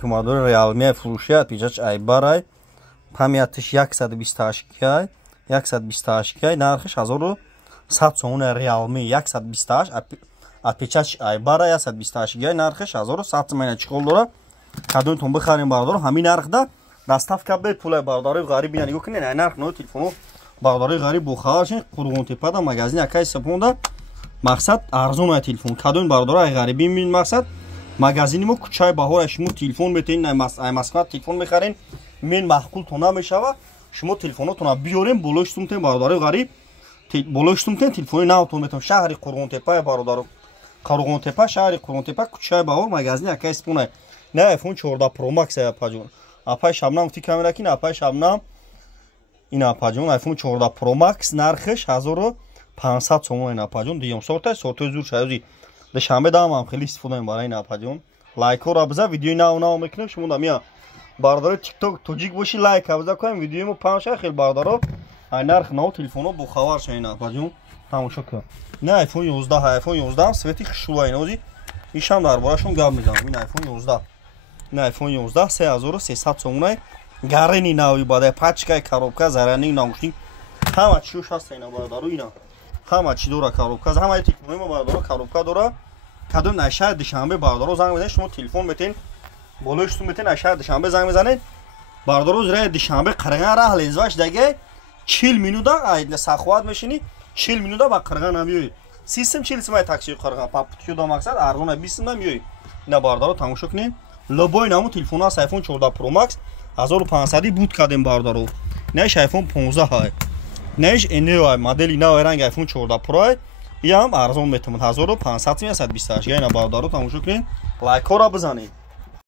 Commodore Realme фурӯшиад пиҷач айбарай памятиш 128 гигай 128 гигай нархиш 1100 сомон Realme 128 а пиҷач айбарай 128 гигай нархиш 1100 сомон чиқол дора кадонтон бихарин бардор ҳамин нархда доставка бе пулай бардори ғариб бина нигоҳ кунед нарх но телефону бардори ғариб бо хабар шин Қурғонтепада магазин акай сапонда мақсад арзон ай телефон кадон бардори ай ғариби мин мақсад магазини мо кучай баҳор шумо телефон метавонед ай Москва телефон мехарин мен маҳқул то намешава шумо телефонотона биёрем болои штумтен бардори ғариб болои штумтен телефони навтон метавон шаҳри Қурғонтепа бародаро Қурғонтепа шаҳри Қурғонтепа кучай баҳор магазини акай сапонай не iPhone 14 Pro Max апаҷон апай шабнам фти камера кин апай шабнам ин апаҷон iPhone 14 Pro Max нархиш 1500 сомон ин апаҷон диём сортай сортой зур шаёзи душанбе дамам хеле истифода мебарам барои ин апаҷон лайкора биза видеои нав мекунем шумо намия бардори TikTok тоҷик боши лайк биза кунем видеоимо памша хел бардаро ай нарх нав телефоно бо хабар шо ин апаҷон тамошо кун не iPhone 11 свети хушулай нози ишам дар борашон гап мезанам ин iPhone 11 не iPhone 11 3300 сомон гарени нави бадай пачкай коробка заряник наушник ҳама чиёш ҳаста ина бародару ина ҳама чӣ дора коробка ҳамаи телефонима бародаро коробка дора кадом ай шаҳр душанбе бародаро занг мезанед шумо телефон метавонед болои шту метавонед ай шаҳр душанбе занг мезанед бародаро зираи душанбе қирған раҳле зваш даге 40 минута ай сахват мешини 40 минута ба қирған намиёи систем 40 симай такси қирған папутиё да мақсад арзона 20 сим намиёи ина бародаро тамошо кунед лобои намо телефон аст iPhone 14 Pro Max 1500 буд кадем бардаро неш iPhone 15 ҳай неш энео модели навай ранг iPhone 14 Pro ям арзон метавонад 1500 128 ина бардаро тамошо кунед лайкора бизанед